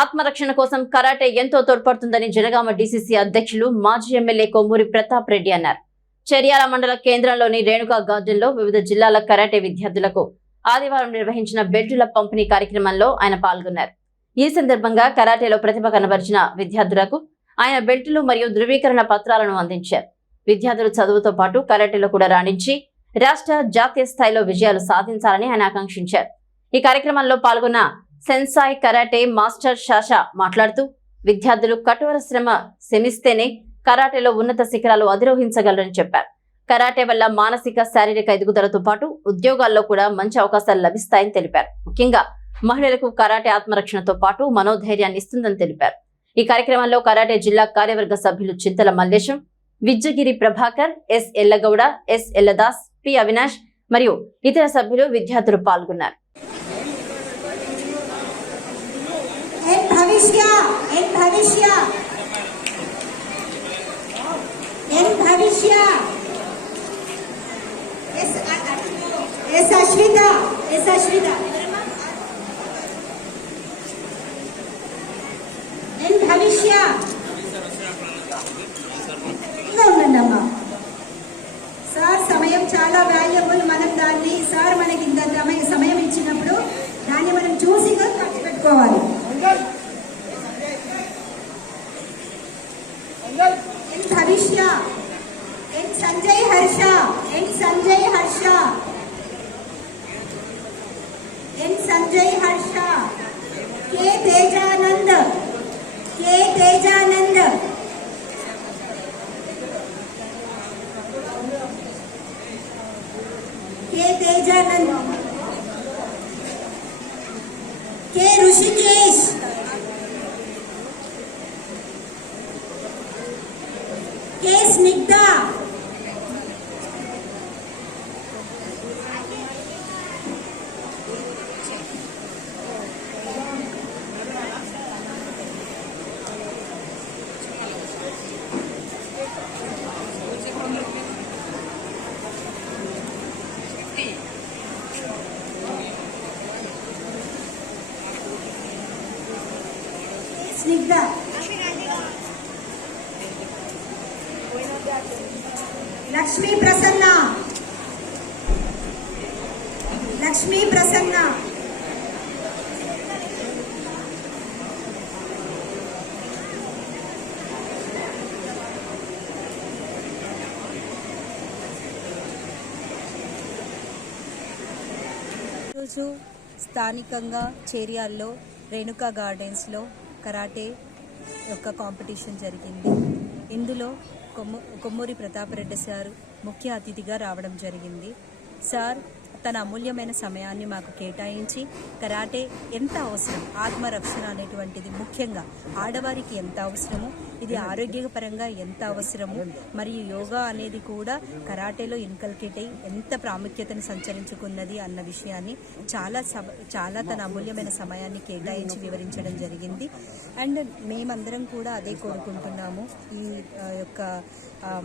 ఆత్మరక్షణ కోసం కరాటే ఎంతో తోడ్పడుతుందని జనగామ డీసీసీ అధ్యక్షులు మాజీ ఎమ్మెల్యే కొమ్మూరి ప్రతాప్ రెడ్డి అన్నారు. చర్యాల మండల కేంద్రంలోని రేణుకా గార్డెన్లో వివిధ జిల్లాల కరాటే విద్యార్థులకు ఆదివారం నిర్వహించిన బెల్టుల పంపిణీ కార్యక్రమంలో ఆయన పాల్గొన్నారు. ఈ సందర్భంగా కరాటేలో ప్రతిభ కనబరిచిన విద్యార్థులకు ఆయన బెల్టులు మరియు ధృవీకరణ పత్రాలను అందించారు. విద్యార్థులు చదువుతో పాటు కరాటేలో కూడా రాణించి రాష్ట్ర జాతీయ స్థాయిలో విజయాలు సాధించాలని ఆయన ఆకాంక్షించారు. ఈ కార్యక్రమంలో పాల్గొన్న సెన్సాయ్ కరాటే మాస్టర్ షాషా మాట్లాడుతూ విద్యార్థులు కఠోర శ్రమ శమిస్తేనే కరాటేలో ఉన్నత శిఖరాలు అధిరోహించగలరని చెప్పారు. కరాటే వల్ల మానసిక శారీరక ఎదుగుదలతో పాటు ఉద్యోగాల్లో కూడా మంచి అవకాశాలు లభిస్తాయని తెలిపారు. ముఖ్యంగా మహిళలకు కరాటే ఆత్మరక్షణతో పాటు మనోధైర్యాన్ని ఇస్తుందని తెలిపారు. ఈ కార్యక్రమంలో కరాటే జిల్లా కార్యవర్గ సభ్యులు Chintala Mallesham Vidyagiri Prabhakar S Yellagouda S Yelladas P Avinash మరియు ఇతర సభ్యులు విద్యార్థులు పాల్గొన్నారు N Bhavishya N Bhavishya N Bhavishya S Ashwitha S Ashwitha N Bhavishya ఉండండి అమ్మా సార్ సమయం చాలా వాల్యుబుల్ మనం దాన్ని సార్ మనకి ఇంత సమయం ఇచ్చినప్పుడు దాన్ని మనం చూసి ఖర్చు పెట్టుకోవాలి. N Sanjay Harsha N Sanjay Harsha K Tejananda K Tejananda K Tejananda K Rishikesh K Snigdha Snigdha. Lakshmi Prasanna. Lakshmi Prasanna. ఈరోజు స్థానికంగా చేరియాల్లో రేణుకా గార్డెన్స్లో కరాటే యొక్క కాంపిటీషన్ జరిగింది. ఇందులో కొమ్ము కొమ్మూరి ప్రతాపరెడ్డి సార్ ముఖ్య అతిథిగా రావడం జరిగింది. సార్ తన అమూల్యమైన సమయాన్ని మాకు కేటాయించి కరాటే ఎంత అవసరం ఆత్మరక్షణ అనేటువంటిది ముఖ్యంగా ఆడవారికి ఎంత అవసరమో ఇది ఆరోగ్యపరంగా ఎంత అవసరము మరియు యోగా అనేది కూడా కరాటేలో ఇన్కల్కేట్ అయి ఎంత ప్రాముఖ్యతను సంచరించుకున్నది అన్న విషయాన్ని చాలా చాలా తన అమూల్యమైన సమయాన్ని కేటాయించి వివరించడం జరిగింది. అండ్ మేమందరం కూడా అదే కోరుకుంటున్నాము. ఈ యొక్క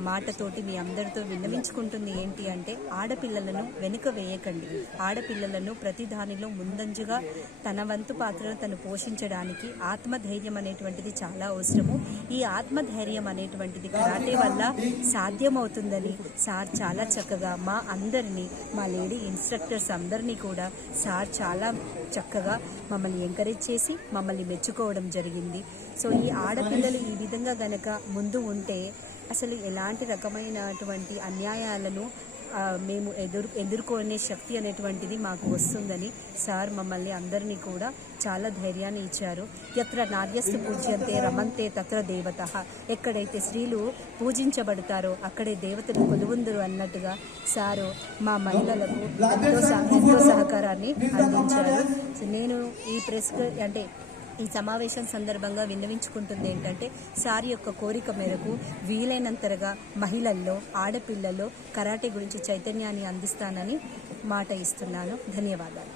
మాటతోటి మీ అందరితో విన్నవించుకుంటుంది ఏంటి అంటే ఆడపిల్లలను వెనుక వేయక వేయకండి ఆడపిల్లలను ప్రతి దానిలో ముందంజుగా తన వంతు పాత్రను తను పోషించడానికి ఆత్మధైర్యం అనేటువంటిది చాలా అవసరము. ఈ ఆత్మధైర్యం అనేటువంటిది కరాటే వల్ల సాధ్యమవుతుందని సార్ చాలా చక్కగా మా అందరినీ మా లేడీ ఇన్స్ట్రక్టర్స్ అందరినీ కూడా సార్ చాలా చక్కగా మమ్మల్ని ఎంకరేజ్ చేసి మమ్మల్ని మెచ్చుకోవడం జరిగింది. సో ఈ ఆడపిల్లలు ఈ విధంగా గనక ముందు ఉంటే అసలు ఎలాంటి రకమైనటువంటి అన్యాయాలను మేము ఎదురు ఎదుర్కొనే శక్తి అనేటువంటిది మాకు వస్తుందని సార్ మమ్మల్ని అందరినీ కూడా చాలా ధైర్యాన్ని ఇచ్చారు. ఎత్ర నార్యస్తు పూజ్యంతే రమంతే తత్ర దేవత. ఎక్కడైతే స్త్రీలు పూజించబడతారో అక్కడే దేవతలు కొలువుందరు అన్నట్టుగా సారు మా మహిళలకు ఎంతో ఎంతో సహకారాన్ని అందించారు. నేను ఈ ప్రెస్ అంటే ఈ సమావేశం సందర్భంగా విన్నవించుకుంటుంది ఏంటంటే సార్ యొక్క కోరిక మేరకు వీలైనంతరగా మహిళల్లో ఆడపిల్లల్లో కరాటే గురించి చైతన్యాన్ని అందిస్తానని మాట ఇస్తున్నాను. ధన్యవాదాలు.